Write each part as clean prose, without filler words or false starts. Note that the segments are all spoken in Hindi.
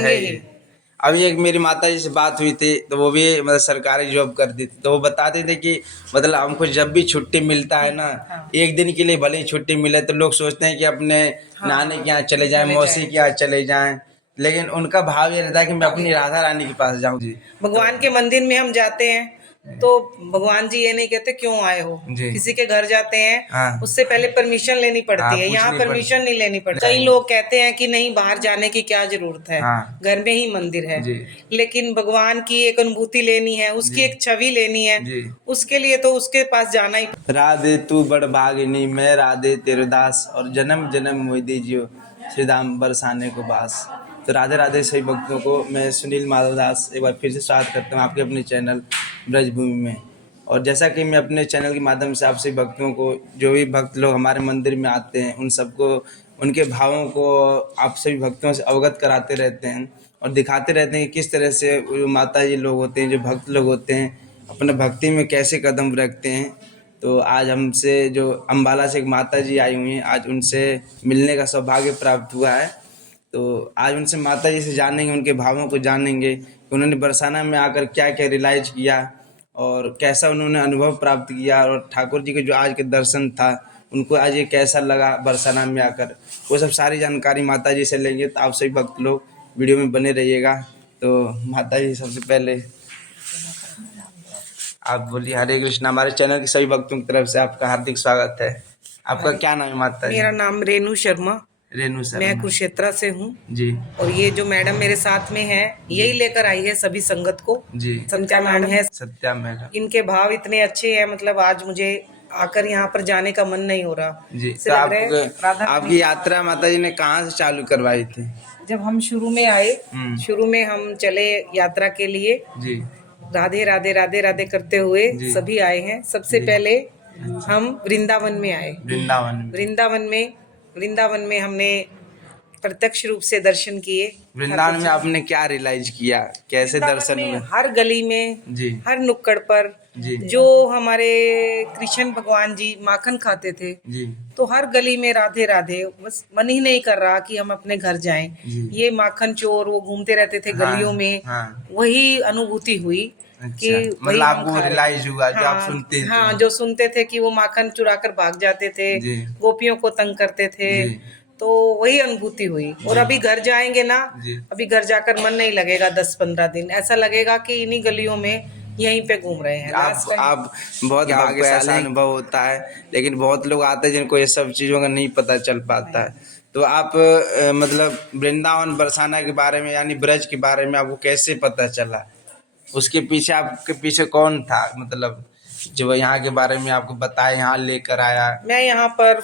है। अभी एक मेरी माता जी से बात हुई थी, तो वो भी मतलब सरकारी जॉब करती थी, तो वो बताते थे कि मतलब हमको जब भी छुट्टी मिलता है ना, एक दिन के लिए भले ही छुट्टी मिले तो लोग सोचते हैं कि अपने नानी के यहाँ चले जाएं, मौसी के यहाँ चले जाएं, लेकिन उनका भाव ये रहता है कि मैं अपनी राधा रानी के पास जाऊं। जी, भगवान के मंदिर में हम जाते हैं तो भगवान जी ये नहीं कहते क्यों आए हो। जी। किसी के घर जाते हैं हाँ। उससे पहले परमिशन लेनी पड़ती है, यहाँ पूछनी परमिशन नहीं लेनी पड़ती। नहीं। कई लोग कहते हैं कि नहीं बाहर जाने की क्या जरूरत है, हाँ। घर में ही मंदिर है। जी। लेकिन भगवान की एक अनुभूति लेनी है, उसकी जी। एक छवि लेनी है, जी। उसके लिए तो उसके पास जाना ही। राधे तू बड़ भागिनी, मैं राधे तेरे दास, और जन्म जन्म मोहि दीजियो श्री दाम बरसाने को बास। तो राधे राधे सभी भक्तों को मैं सुनील माधव दास एक बार फिर से स्वागत करता हूँ आपके अपने चैनल ब्रजभूमि में। और जैसा कि मैं अपने चैनल के माध्यम से आप सभी भक्तों को, जो भी भक्त लोग हमारे मंदिर में आते हैं, उन सबको उनके भावों को आप सभी भक्तों से अवगत कराते रहते हैं और दिखाते रहते हैं कि किस तरह से जो माता जी लोग होते हैं, जो भक्त लोग होते हैं, अपने भक्ति में कैसे कदम रखते हैं। तो आज हमसे जो अम्बाला से एक माता जी आई हुई हैं, आज उनसे मिलने का सौभाग्य प्राप्त हुआ है। तो आज उनसे माता जी से जानेंगे, उनके भावों को जानेंगे कि उन्होंने बरसाना में आकर क्या क्या रियलाइज किया और कैसा उन्होंने अनुभव प्राप्त किया, और ठाकुर जी के जो आज के दर्शन था उनको आज ये कैसा लगा बरसाना में आकर, वो सब सारी जानकारी माता जी से लेंगे। तो आप सभी भक्त लोग वीडियो में बने रहिएगा। तो माता जी सबसे पहले आप बोलिए। हरे कृष्ण। हमारे चैनल के सभी भक्तों की तरफ से आपका हार्दिक स्वागत है। आपका क्या नाम है माता जी? मेरा नाम रेणु शर्मा, रेणु शर्मा। मैं कुरुक्षेत्रा से हूँ। जी। और ये जो मैडम मेरे साथ में है यही लेकर आई है सभी संगत को। जी। सत्या मैडम है। सत्या मैडम। इनके भाव इतने अच्छे हैं, मतलब आज मुझे आकर यहाँ पर जाने का मन नहीं हो रहा। जी। तो आपकी यात्रा माता जी ने कहाँ से चालू करवाई थी? जब हम शुरू में आए, शुरू में हम चले यात्रा के लिए। जी। राधे राधे राधे राधे करते हुए सभी आए हैं। सबसे पहले हम वृंदावन में आए। वृंदावन में हमने प्रत्यक्ष रूप से दर्शन किए। वृंदावन में आपने क्या रियलाइज किया, कैसे दर्शन हुए? हर गली में जी, हर नुक्कड़ पर जी, जो हमारे कृष्ण भगवान जी माखन खाते थे जी, तो हर गली में राधे राधे, बस मन ही नहीं कर रहा कि हम अपने घर जाएं। ये माखन चोर वो घूमते रहते थे गलियों में। वही अनुभूति हुई कि मतलब आपको रियलाइज हुआ जो आप सुनते थे। हाँ, जो सुनते थे कि वो माखन चुरा कर भाग जाते थे, गोपियों को तंग करते थे, तो वही अनुभूति हुई। और अभी घर जाएंगे ना, अभी घर जाकर मन नहीं लगेगा 10-15 दिन, ऐसा लगेगा कि इन्हीं गलियों में यहीं पे घूम रहे हैं। आप बहुत भाग्यशाली अनुभव होता है, लेकिन बहुत लोग आते हैं जिनको ये सब चीज़ों का नहीं पता चल पाता है। तो आप मतलब वृंदावन बरसाना के बारे में यानी ब्रज के बारे में आपको कैसे पता चला? उसके पीछे आपके पीछे कौन था, मतलब जो यहाँ के बारे में आपको बताया, यहाँ लेकर आया? मैं यहाँ पर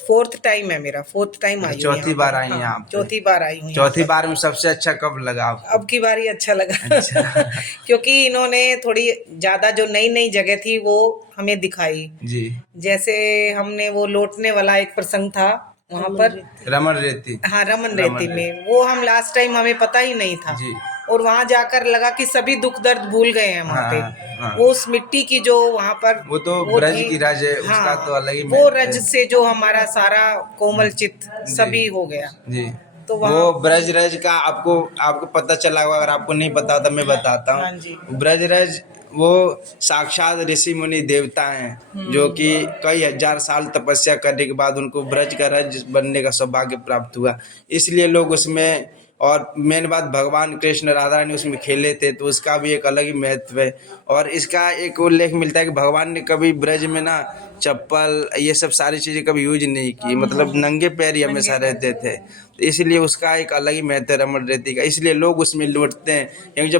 4th टाइम है मेरा, 4th टाइम आई हूँ। चौथी बार आई यहाँ? चौथी बार आई हूँ। चौथी बार में सबसे अच्छा कब लगा आपको? अब की बार ही अच्छा लगा। अच्छा। क्योंकि इन्होंने थोड़ी ज्यादा जो नई नई जगह थी वो हमें दिखाई जी। जैसे हमने वो लौटने वाला एक प्रसंग था वहाँ पर, रमन रेती। हाँ, रमन रेती में, वो हम लास्ट टाइम हमें पता ही नहीं था जी। और वहाँ जाकर लगा कि सभी दुख दर्द भूल गए हैं वहाँ पे। वो उस मिट्टी की जो वहाँ पर वो तो ब्रज की रज है। हाँ, उसका तो अलग ही वो रज से जो हमारा सारा कोमल चित्त सभी हो गया जी। तो वो ब्रज रज का आपको पता चला होगा, अगर आपको नहीं पता तो मैं बताता हूँ। हाँ, ब्रज रज वो साक्षात ऋषि मुनि देवता हैं जो कि कई हजार साल तपस्या करने के बाद उनको ब्रज का रज बनने का सौभाग्य प्राप्त हुआ, इसलिए लोग उसमें, और मेन बात भगवान कृष्ण राधा रानी उसमें खेले थे, तो उसका भी एक अलग ही महत्व है। और इसका एक उल्लेख मिलता है कि भगवान ने कभी ब्रज में ना चप्पल ये सब सारी चीज़ें कभी यूज नहीं की, मतलब नंगे पैर ही हमेशा रहते थे, तो इसलिए उसका एक अलग ही महत्व है रमन रेती का। इसलिए लोग उसमें लौटते हैं, क्योंकि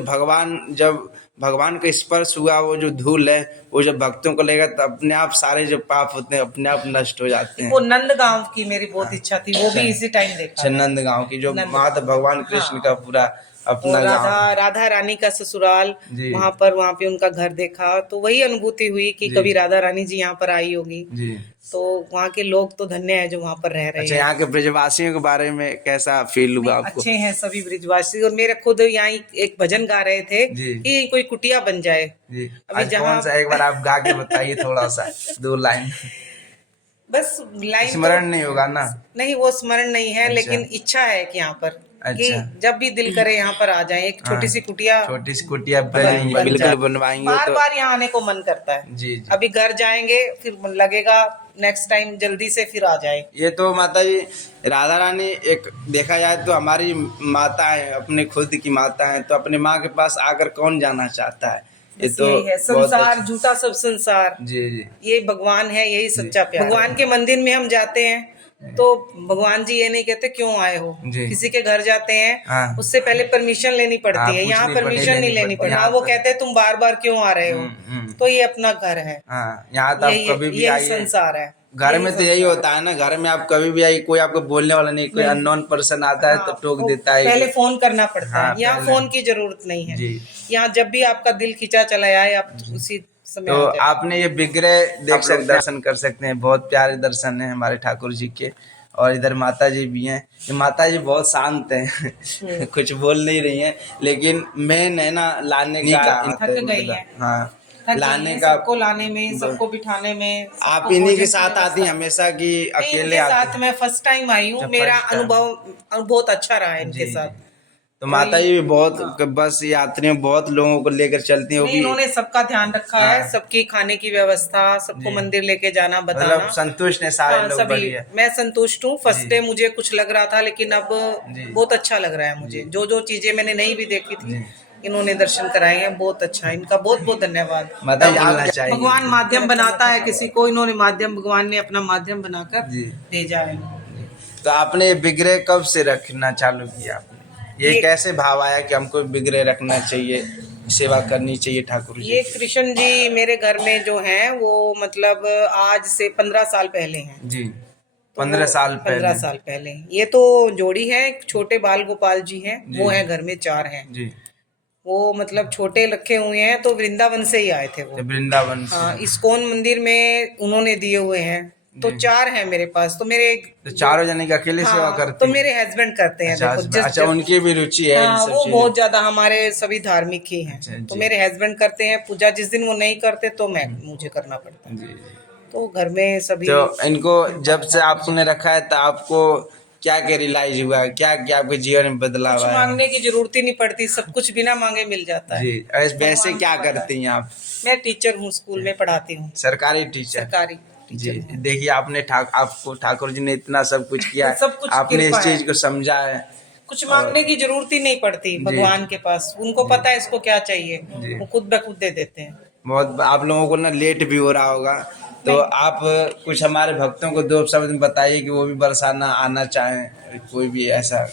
जब भगवान का स्पर्श हुआ, वो जो धूल है वो जब भक्तों को लेगा तो अपने आप सारे जो पाप होते हैं अपने आप नष्ट हो जाते हैं। वो नंदगांव की मेरी बहुत इच्छा थी, वो भी इसी टाइम देखा। नंदगांव की जो माता भगवान कृष्ण का पूरा अपना राधा रानी का ससुराल, वहाँ पे उनका घर देखा, तो वही अनुभूति हुई कि कभी राधा रानी जी यहाँ पर आई होगी जी। तो वहाँ के लोग तो धन्य है जो वहाँ पर रह रहे हैं। अच्छा, यहाँ के ब्रजवासियों के बारे में कैसा फील हुआ आपको? अच्छे हैं सभी ब्रजवासी, और मेरे खुद यहाँ एक भजन गा रहे थे कि कोई कुटिया बन जाए जी। अभी कौन सा एक बार आप गा के बताइए थोड़ा सा 2 लाइन। बस लाइन स्मरण नहीं होगा ना? नहीं, वो स्मरण नहीं है। अच्छा। लेकिन इच्छा है कि यहाँ पर कि जब भी दिल करे यहाँ पर आ जाए। एक छोटी सी कुटिया बनाएंगे, बिल्कुल बनवाएंगे। बार तो बार यहाँ आने को मन करता है। जी। अभी घर जाएंगे फिर मन लगेगा नेक्स्ट टाइम जल्दी से फिर आ जाए। ये तो माता जी राधा रानी एक देखा जाए तो हमारी माता है, अपने खुद की माता है, तो अपने माँ के पास आकर कौन जाना चाहता है। ये तो यही है संसार, झूठा सब संसार। जी जी, ये भगवान है, यही सच्चा प्यार। भगवान के मंदिर में हम जाते हैं तो भगवान जी ये नहीं कहते क्यों आए हो। किसी के घर जाते हैं उससे पहले परमिशन लेनी पड़ती है। यहाँ परमिशन नहीं लेनी पड़ती। हाँ, वो कहते हैं तुम बार बार क्यों आ रहे हो। तो ये अपना घर है, यहाँ तो आप कभी भी यही संसार है। घर में तो यही होता है ना, घर में आप कभी भी आइए, कोई आपको बोलने वाला नहीं, कोई अननोन पर्सन आता है तो टोक देता है। पहले फोन करना पड़ता है, यहाँ फोन की जरूरत नहीं है। यहाँ जब भी आपका दिल खिंचा चला आए आप उसी समय तो आपने ये विग्रह दर्शन कर सकते हैं, बहुत प्यारे दर्शन है हमारे ठाकुर जी के। और इधर माता जी भी हैं, ये माता जी बहुत शांत हैं कुछ बोल नहीं रही हैं, लेकिन मेन है ना लाने का, थक गई है। हाँ, लाने का, सबको लाने में, सबको बिठाने में। आप इन्हीं के साथ आती हैं हमेशा कि अकेले आती? साथ मैं फर्स्ट टाइम आई हूँ, मेरा अनुभव बहुत अच्छा रहा है इनके साथ। तो माता जी भी बहुत बस यात्रियों बहुत लोगों को लेकर चलती हैं। इन्होंने सबका ध्यान रखा है, सबकी खाने की व्यवस्था, सबको मंदिर लेके जाना, बताना। मतलब संतुष्ट है सारे लोग, बढ़िया। मैं संतुष्ट हूँ। फर्स्ट डे मुझे कुछ लग रहा था, लेकिन अब बहुत अच्छा लग रहा है मुझे। जो जो चीजें मैंने नहीं भी देखी थी इन्होंने दर्शन कराए हैं, बहुत अच्छा। इनका बहुत बहुत धन्यवाद। भगवान माध्यम बनाता है किसी को, इन्होंने माध्यम, भगवान ने अपना माध्यम बनाकर भेजा है। तो आपने विग्रह कब से रखना चालू किया? ये कैसे भाव आया कि हमको विग्रह रखना चाहिए, सेवा करनी चाहिए ठाकुर जी? ये कृष्ण जी मेरे घर में जो हैं वो मतलब आज से 15 साल पहले हैं जी। 15 साल पहले। ये तो जोड़ी है, छोटे बाल गोपाल जी हैं, वो है घर में 4 हैं जी। वो मतलब छोटे रखे हुए हैं, तो वृंदावन से ही आए थे वो, वृंदावन से। हाँ, इस्कॉन मंदिर में उन्होंने दिए हुए हैं। तो 4 हैं मेरे पास। तो मेरे तो चारों जने की अकेले सेवा करते तो मेरे हस्बैंड करते हैं। अच्छा, उनकी भी रुचि है। वो बहुत ज्यादा, हमारे सभी धार्मिक ही हैं। तो मेरे हस्बैंड करते हैं पूजा। जिस दिन वो नहीं करते तो मुझे करना पड़ता है। तो घर में सभी। तो इनको जब से आपने रखा है तो आपको क्या क्या रियलाइज हुआ है, क्या क्या आपके जीवन में बदलाव है? मांगने की जरूरत ही नहीं पड़ती, सब कुछ बिना मांगे मिल जाता है जी। वैसे क्या करती हैं आप? मैं टीचर हूँ, स्कूल में पढ़ाती हूँ। सरकारी टीचर? सरकारी जी। देखिए आपने आपको ठाकुर जी ने इतना सब कुछ किया है, सब कुछ आपने इस चीज को समझा है। कुछ मांगने की जरूरत ही नहीं पड़ती भगवान के पास। उनको पता है इसको क्या चाहिए, वो खुद ब खुद दे देते हैं। बहुत आप लोगों को ना लेट भी हो रहा होगा, तो आप कुछ हमारे भक्तों को 2 शब्द बताइए कि वो भी बरसाना आना चाहें। कोई भी ऐसा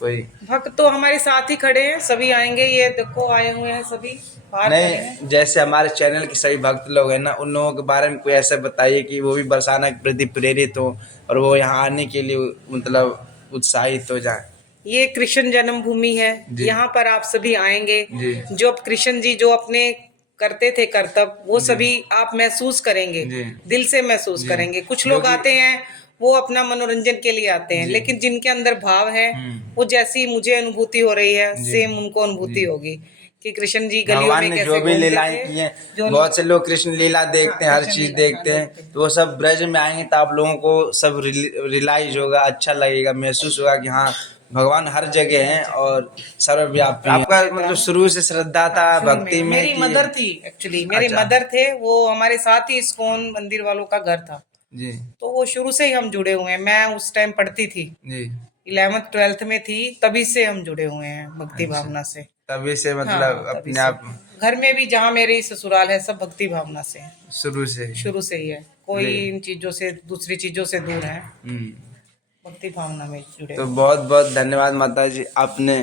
कोई भक्त तो हमारे साथ ही खड़े हैं, सभी आएंगे। ये देखो आए हुए हैं सभी। नहीं, जैसे हमारे चैनल के सभी भक्त लोग हैं ना, उन लोगों के बारे में कोई ऐसा बताइए कि वो भी बरसाना के प्रति प्रेरित हो और वो यहाँ आने के लिए मतलब उत्साहित हो जाए। ये कृष्ण जन्मभूमि है, यहाँ पर आप सभी आएंगे। जो अब कृष्ण जी जो अपने करते थे कर्तव्य, वो सभी आप महसूस करेंगे, दिल से महसूस करेंगे। कुछ लोग आते हैं वो अपना मनोरंजन के लिए आते हैं, लेकिन जिनके अंदर भाव है, वो जैसी मुझे अनुभूति हो रही है सेम उनको अनुभूति होगी कि कृष्ण जी गलियों में कैसे जो भी लीलाएं की हैं। बहुत से लोग कृष्ण लीला देखते हैं, हर चीज देखते हैं, तो वो सब ब्रज में आएंगे तो आप लोगों को सब रियलाइज होगा, अच्छा लगेगा, महसूस होगा कि हाँ भगवान हर जगह हैं और सर्वव्यापी। आपका मतलब शुरू से श्रद्धा था भक्ति में? मेरी मदर थी एक्चुअली, मेरे मदर थे, वो हमारे साथ ही इस्कॉन मंदिर वालों का घर था जी। तो वो शुरू से ही हम जुड़े हुए हैं। मैं उस टाइम पढ़ती थी जी, 11th 12th में थी, तभी से हम जुड़े हुए हैं भक्ति भावना से। तभी से मतलब अपने आप घर में भी जहाँ मेरे ससुराल है सब भक्ति भावना से शुरू से ही है। कोई इन चीजों से, दूसरी चीजों से दूर है, भक्ति भावना में जुड़े। तो बहुत बहुत धन्यवाद माता जी, आपने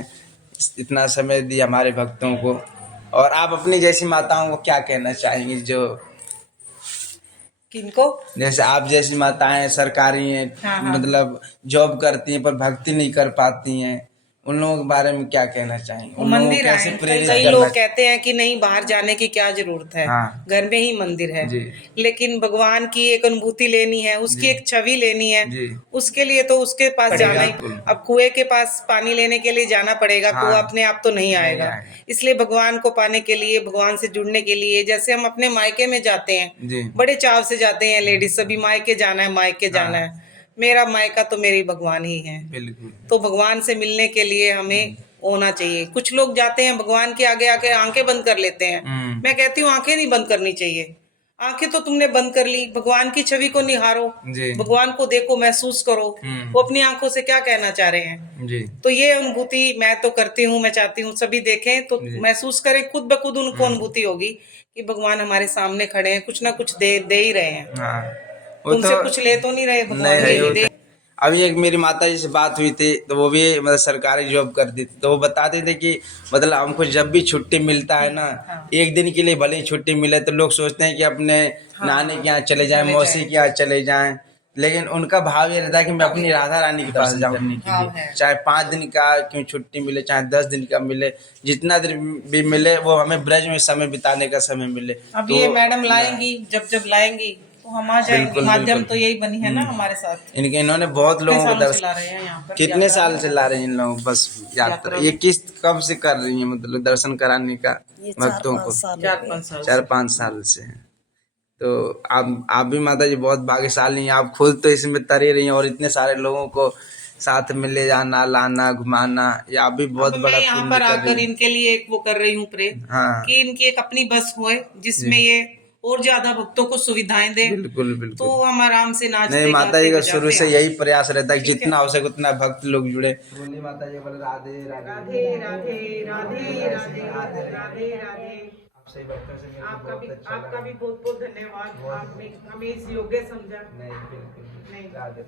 इतना समय दिया हमारे भक्तों को। और आप अपनी जैसी माताओं को क्या कहना चाहेंगे, जो किनको? जैसे आप जैसी माताएं सरकारी हैं, मतलब जॉब करती हैं पर भक्ति नहीं कर पाती हैं, उन लोगों के बारे में क्या कहना चाहेंगे? मंदिर है, कई लोग कहते हैं कि नहीं बाहर जाने की क्या जरूरत है, घर में ही मंदिर है। लेकिन भगवान की एक अनुभूति लेनी है, उसकी एक छवि लेनी है, उसके लिए तो उसके पास जाना ही। अब कुएं के पास पानी लेने के लिए जाना पड़ेगा, कुआं अपने आप तो नहीं आएगा। इसलिए भगवान को पाने के लिए, भगवान से जुड़ने के लिए, जैसे हम अपने मायके में जाते हैं, बड़े चाव से जाते हैं लेडीज सभी, मायके जाना है, मायके जाना है। मेरा मायका तो मेरी भगवान ही है। बिल्कुल। तो भगवान से मिलने के लिए हमें होना चाहिए। कुछ लोग जाते हैं भगवान के आगे आके आंखें बंद कर लेते हैं। मैं कहती हूँ आंखें नहीं बंद करनी चाहिए। आंखें तो तुमने बंद कर ली, भगवान की छवि को निहारो, भगवान को देखो, महसूस करो वो अपनी आंखों से क्या कहना चाह रहे हैं जी। तो ये अनुभूति मैं तो करती हूँ, मैं चाहती हूँ सभी देखें तो महसूस करें, खुद ब खुद उनको अनुभूति होगी कि भगवान हमारे सामने खड़े हैं, कुछ ना कुछ दे ही रहे हैं। तुमसे तो कुछ ले तो नहीं रहे, भगवान अभी एक मेरी माता जी से बात हुई थी तो वो भी मतलब सरकारी जॉब करती थी, तो वो बताते थे कि मतलब हमको जब भी छुट्टी मिलता है ना, एक दिन के लिए भले ही छुट्टी मिले तो लोग सोचते हैं कि अपने नानी के यहाँ चले जाएं, मौसी के यहाँ चले जाएं, लेकिन उनका भाव ये रहता है कि मैं अपनी राधा रानी के पास जाऊँ करने के लिए, चाहे 5 दिन का क्यों छुट्टी मिले, चाहे 10 दिन का मिले, जितना दिन भी मिले वो हमें ब्रज में समय बिताने का समय मिले। अब ये मैडम लाएंगी, जब लाएंगी तो हम आ जाएंगे। माध्यम तो यही बनी है ना हमारे साथ। इन्होंने बहुत लोगों को कितने साल से ला रहे हैं इन लोगों बस यात्रा। ये किस कब से कर रही है मतलब दर्शन कराने का भक्तों को? 4-5 साल से। तो आप भी माता जी बहुत भाग्यशाली हैं, आप खुद तो इसमें तरे रही हैं और इतने सारे लोगों को साथ में ले जाना, लाना, घुमाना, ये आप भी बहुत बड़ा पुण्य कर रही हैं। यहाँ पर आकर इनके लिए एक वो कर रही हूँ प्रे कि इनकी एक अपनी बस होए जिसमें ये और ज्यादा भक्तों को सुविधाएं दे। बिल्कुल बिल्कुल। तो हम आराम से नाचते नहीं माता जी का शुरू से यही प्रयास रहता है जितना हो सके उतना भक्त लोग जुड़े। बोलिए माता जी, बोले राधे राधे राधे राधे राधे राधे राधे राधे। आपका भी बहुत बहुत धन्यवाद, आपने हमें इस योग्य समझा। नहीं बिल्कुल नहीं। राधे